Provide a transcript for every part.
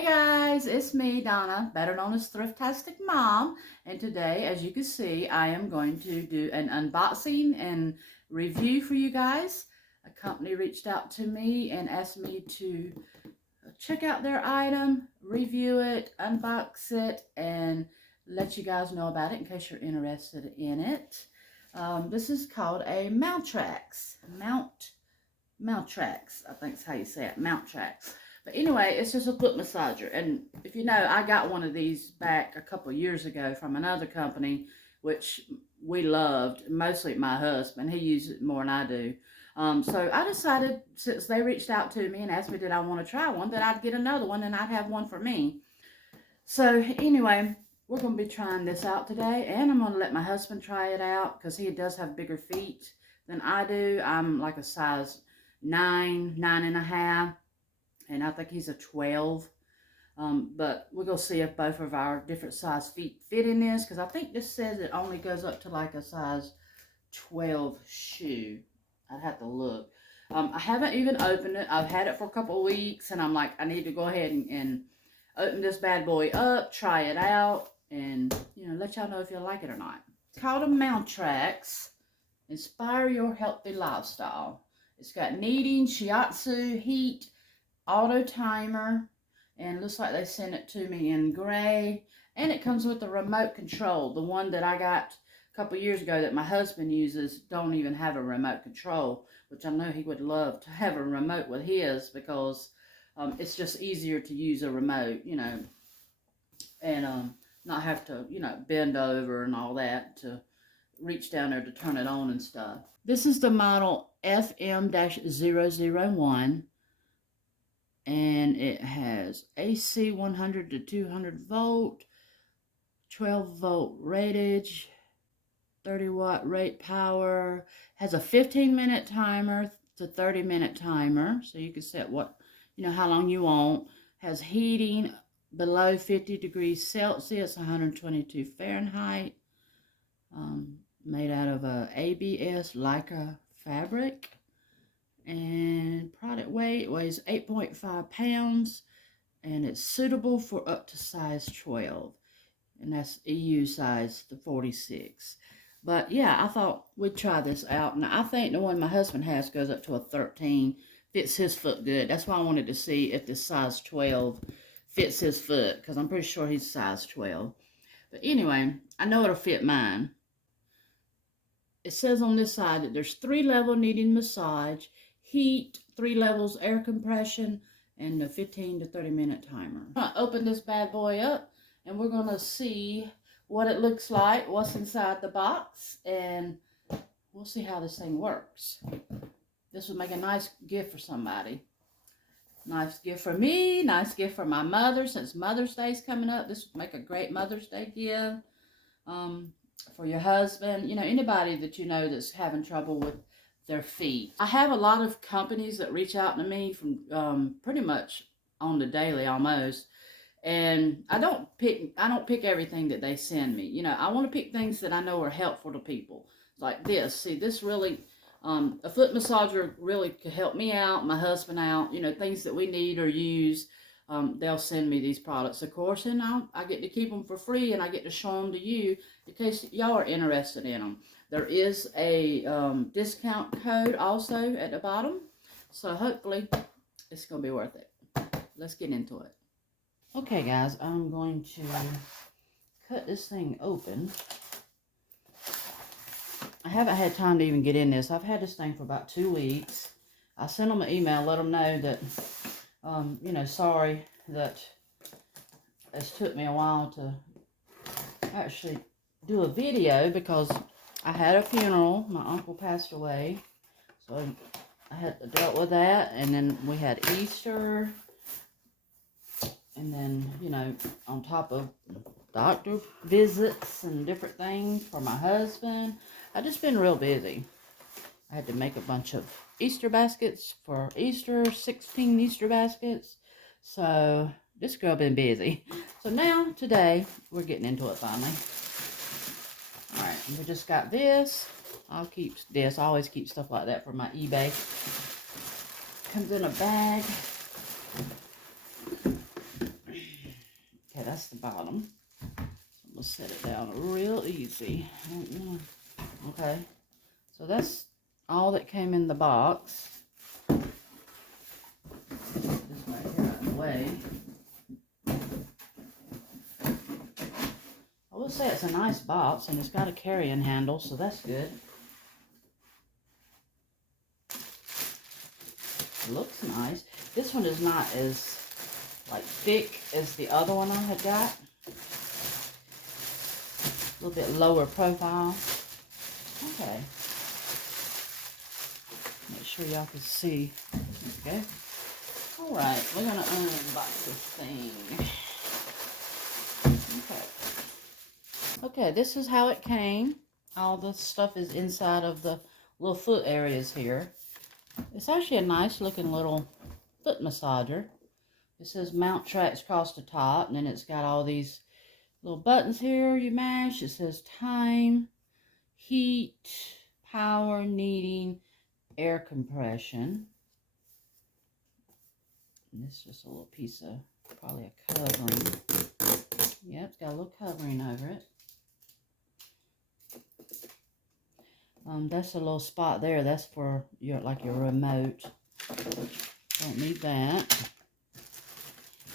Hey guys, it's me, Donna, better known as Thrifttasticmom, and today, as you can see, I am going to do an unboxing and review for you guys. A company reached out to me and asked me to check out their item, review it, unbox it, and let you guys know about it in case you're interested in it. This is called a Mountrax. Mountrax, I think is how you say it, Mountrax. But anyway, it's just a foot massager. And if you know, I got one of these back a couple years ago from another company, which we loved, mostly my husband. He uses it more than I do. So I decided, since they reached out to me and asked me did I want to try one, that I'd get another one and I'd have one for me. So anyway, we're going to be trying this out today, and I'm going to let my husband try it out because he does have bigger feet than I do. I'm like a size 9, 9.5, and I think he's a 12. But we're going to see if both of our different size feet fit in this, because I think this says it only goes up to like a size 12 shoe. I'd have to look. I haven't even opened it. I've had it for a couple of weeks, and I'm like, I need to go ahead and open this bad boy up, try it out, and, you know, let y'all know if you like it or not. It's called a Mountrax. Inspire your healthy lifestyle. It's got kneading, shiatsu, heat, auto timer, and looks like they sent it to me in gray. And it comes with a remote control. The one that I got a couple years ago that my husband uses don't even have a remote control, which I know he would love to have a remote with his, because it's just easier to use a remote, you know, and not have to, you know, bend over and all that to reach down there to turn it on and stuff. This is the model FM-001, and it has AC 100 to 200 volt, 12 volt ratage, 30 watt rate power, has a 15-minute timer to 30-minute timer, so you can set what, you know, how long you want. Has heating below 50 degrees Celsius, 122 Fahrenheit, made out of a ABS Lycra fabric, and product weight weighs 8.5 pounds, and it's suitable for up to size 12, and that's EU size the 46. But yeah, I thought we'd try this out. Now I think the one my husband has goes up to a 13, fits his foot good. That's why I wanted to see if this size 12 fits his foot, because I'm pretty sure he's size 12. But anyway, I know it'll fit mine. It says on this side that there's 3-level kneading massage, heat, 3 levels air compression, and a 15 to 30-minute timer. I'm going to open this bad boy up, and we're going to see what it looks like, what's inside the box, and we'll see how this thing works. This would make a nice gift for somebody. Nice gift for me, nice gift for my mother, since Mother's Day is coming up. This would make a great Mother's Day gift. For your husband, you know, anybody that you know that's having trouble with their feet. I have a lot of companies that reach out to me from pretty much on the daily almost, and I don't pick everything that they send me. You know, I want to pick things that I know are helpful to people. Like this. See, this really, a foot massager really could help me out, my husband out, you know, things that we need or use. They'll send me these products, of course, and I get to keep them for free, and I get to show them to you in case y'all are interested in them. There is a discount code also at the bottom, so hopefully it's going to be worth it. Let's get into it. Okay, guys, I'm going to cut this thing open. I haven't had time to even get in this. I've had this thing for about 2 weeks. I sent them an email, let them know that you know, sorry that it's took me a while to actually do a video, because I had a funeral. My uncle passed away, so I had dealt with that, and then we had Easter, and then, you know, on top of doctor visits and different things for my husband. I've just been real busy. I had to make a bunch of Easter baskets for Easter, 16 Easter baskets. So this girl been busy. So now, today, we're getting into it finally. Alright, we just got this. I'll keep this. I always keep stuff like that for my eBay. Comes in a bag. that's the bottom. I'm gonna set it down real easy. Okay, so that's all that came in the box. This right here out of the way. I will say it's a nice box, and it's got a carrying handle, so that's good. It looks nice. This one is not as like thick as the other one I had got. A little bit lower profile. Okay. Make sure y'all can see. Okay. All right, we're gonna unbox this thing. Okay. Okay, this is how it came. All the stuff is inside of the little foot areas here. It's actually a nice looking little foot massager. It says Mountrax across the top, and then it's got all these little buttons here you mash. It says time, heat, power, kneading, air compression. And this is just a little piece of probably a covering. Yeah, it's got a little covering over it. That's a little spot there. That's for your remote. Don't need that.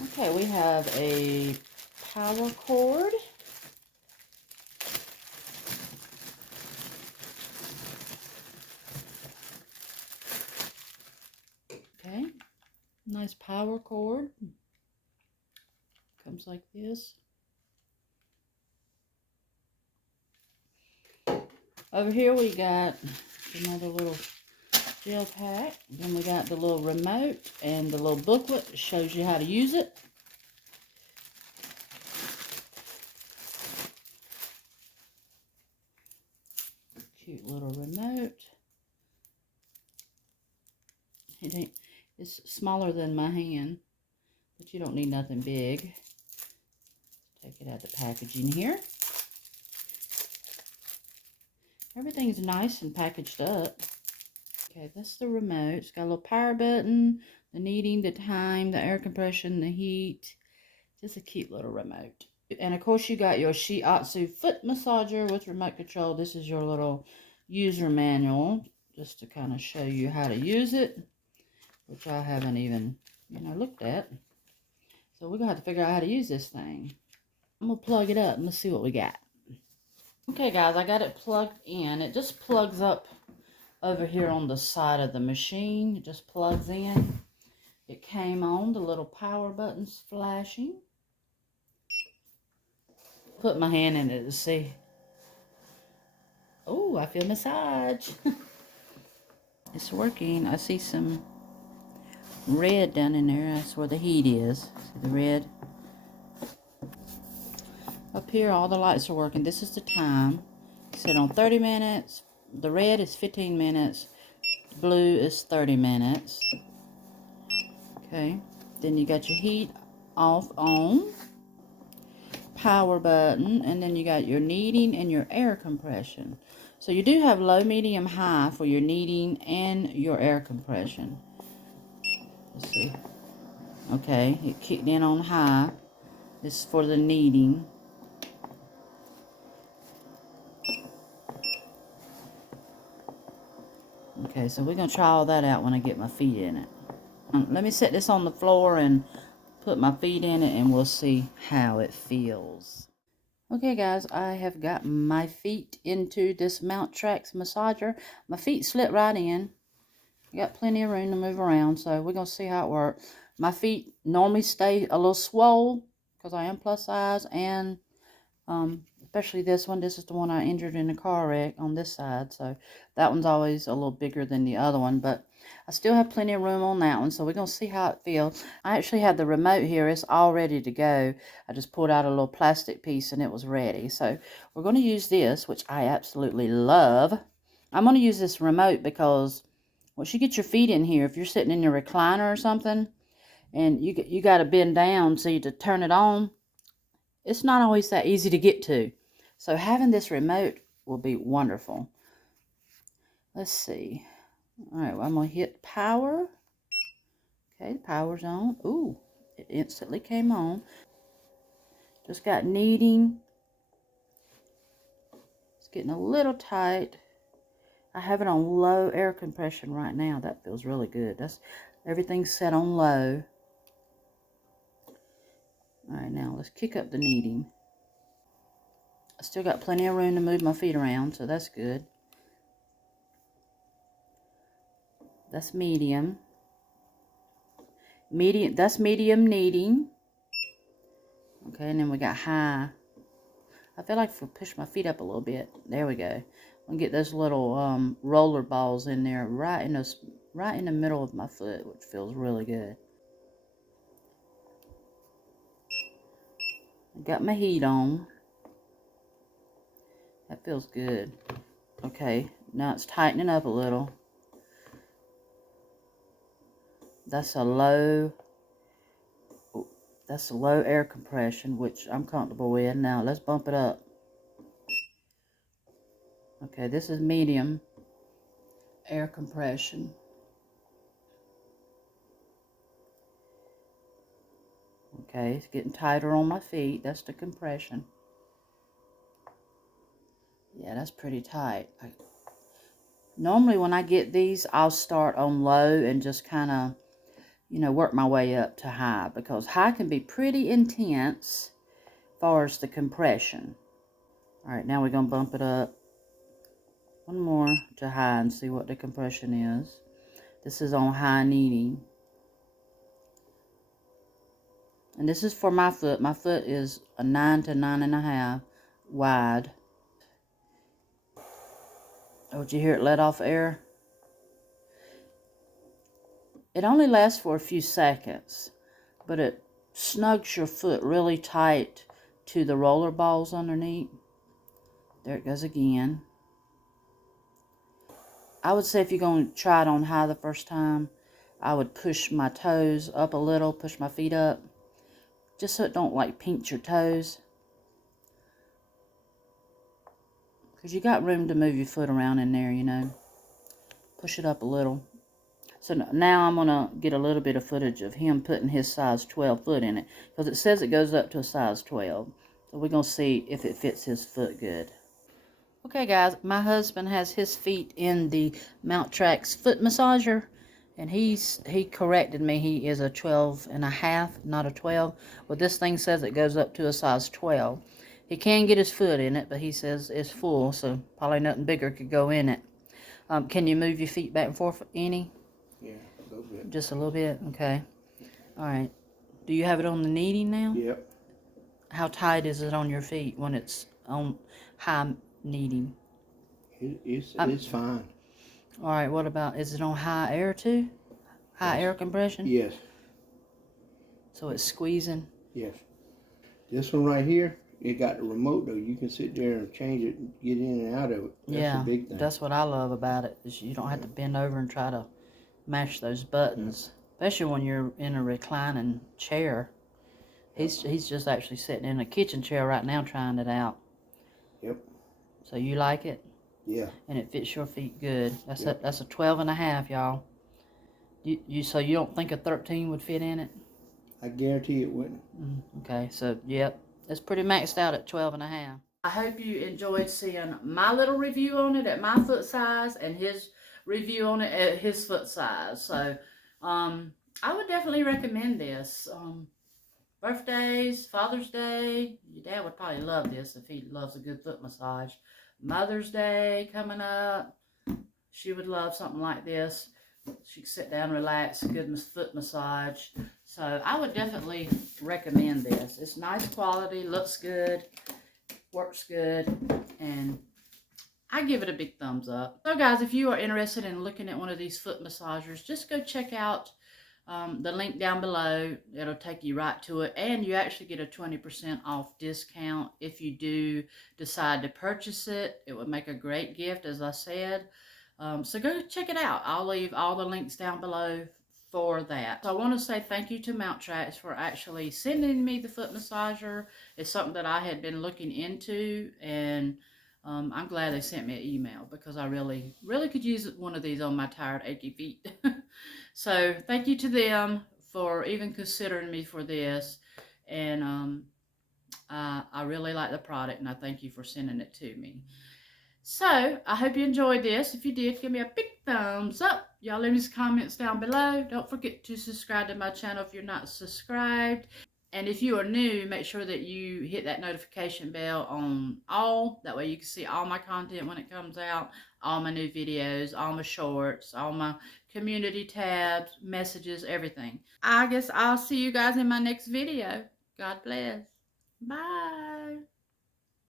Okay, we have a power cord. Okay, nice power cord. Comes like this. Over here we got another little gel pack. Then we got the little remote and the little booklet that shows you how to use it. Cute little remote. It's smaller than my hand, but you don't need nothing big. Take it out of the packaging here. Everything's nice and packaged up. Okay, that's the remote. It's got a little power button, the kneading, the time, the air compression, the heat. Just a cute little remote. And of course you got your Shiatsu foot massager with remote control. This is your little user manual, just to kind of show you how to use it, which I haven't even, looked at. So we're going to have to figure out how to use this thing. I'm going to plug it up and let's see what we got. Okay guys, I got it plugged in. It just plugs up over here on the side of the machine. It just plugs in. It came on, the little power button's flashing. Put my hand in it to see. Oh, I feel massage. It's working. I see some red down in there. That's where the heat is. See the red? Up here, all the lights are working. This is the time. Set on 30 minutes. The red is 15 minutes. Blue is 30 minutes. Okay. Then you got your heat off, on. Power button. And then you got your kneading and your air compression. So you do have low, medium, high for your kneading and your air compression. Let's see. Okay, it kicked in on high. This is for the kneading. Okay, so we're going to try all that out when I get my feet in it. Let me set this on the floor and put my feet in it, and we'll see how it feels. Okay guys, I have got my feet into this Mountrax massager. My feet slid right in. I got plenty of room to move around, so we're going to see how it works. My feet normally stay a little swole because I am plus size, and especially this one. This is the one I injured in a car wreck on this side, so that one's always a little bigger than the other one, but I still have plenty of room on that one, so we're going to see how it feels. I actually have the remote here. It's all ready to go. I just pulled out a little plastic piece and it was ready, so we're going to use this, which I absolutely love. I'm going to use this remote because once you get your feet in here, if you're sitting in your recliner or something, and you got to bend down so you to turn it on, it's not always that easy to get to. So having this remote will be wonderful. Let's see. All right, well, I'm going to hit power. Okay, the power's on. Ooh, it instantly came on. Just got kneading. It's getting a little tight. I have it on low air compression right now. That feels really good. Everything's set on low. All right, now let's kick up the kneading. I still got plenty of room to move my feet around, so that's good. That's medium. That's medium kneading. Okay, and then we got high. I feel like if I push my feet up a little bit, there we go. I'm gonna get those little roller balls in there, right in the middle of my foot, which feels really good. I got my heat on. That feels good. Okay, now it's tightening up a little. That's a low air compression, which I'm comfortable with. Now let's bump it up. Okay, this is medium air compression. Okay, it's getting tighter on my feet. That's the compression. Yeah, that's pretty tight. Normally when I get these, I'll start on low and just kind of, you know, work my way up to high, because high can be pretty intense as far as the compression. All right, now we're going to bump it up one more to high and see what the compression is. This is on high kneading. And this is for my foot. My foot is a 9 to 9.5 wide. Oh, did you hear it let off air? It only lasts for a few seconds, but it snugs your foot really tight to the roller balls underneath. There it goes again. I would say if you're going to try it on high the first time, I would push my toes up a little, push my feet up, just so it don't like pinch your toes. Because you got room to move your foot around in there, you know. Push it up a little. So now I'm going to get a little bit of footage of him putting his size 12 foot in it. Because it says it goes up to a size 12. So we're going to see if it fits his foot good. Okay guys, my husband has his feet in the Mountrax foot massager. And he corrected me. He is a 12.5, not a 12. Well, this thing says it goes up to a size 12. He can get his foot in it, but he says it's full, so probably nothing bigger could go in it. Can you move your feet back and forth any? Yeah, a little bit. Just a little bit? Okay. All right. Do you have it on the kneading now? Yep. How tight is it on your feet when it's on high kneading? It's fine. All right. What about, is it on high air too? High air compression? Yes. So it's squeezing? Yes. This one right here, it got the remote though. You can sit there and change it and get in and out of it. That's a big thing. That's what I love about it, is you don't have to bend over and try to mash those buttons, especially when you're in a reclining chair. He's just actually sitting in a kitchen chair right now trying it out. Yep. So you like it? Yeah. And it fits your feet good. That's a 12.5, y'all. So you don't think a 13 would fit in it? I guarantee it wouldn't. Okay, so yep, it's pretty maxed out at 12.5. I hope you enjoyed seeing my little review on it at my foot size and his review on it at his foot size. So I would definitely recommend this. Birthdays, Father's Day, your dad would probably love this if he loves a good foot massage. Mother's Day coming up, she would love something like this. She could sit down, relax, good foot massage. So I would definitely recommend this. It's nice quality, looks good, works good, and I give it a big thumbs up. So guys, if you are interested in looking at one of these foot massagers, just go check out the link down below. It'll take you right to it, and you actually get a 20% off discount if you do decide to purchase it. It would make a great gift, as I said. So go check it out. I'll leave all the links down below for that. So I want to say thank you to Mountrax for actually sending me the foot massager. It's something that I had been looking into, and I'm glad they sent me an email, because I really could use one of these on my tired, achy feet. So thank you to them for even considering me for this. And I really like the product, and I thank you for sending it to me. So, I hope you enjoyed this. If you did, give me a big thumbs up. Y'all leave me some comments down below. Don't forget to subscribe to my channel if you're not subscribed. And if you are new, make sure that you hit that notification bell on all. That way you can see all my content when it comes out, all my new videos, all my shorts, all my community tabs, messages, everything. I guess I'll see you guys in my next video. God bless. Bye.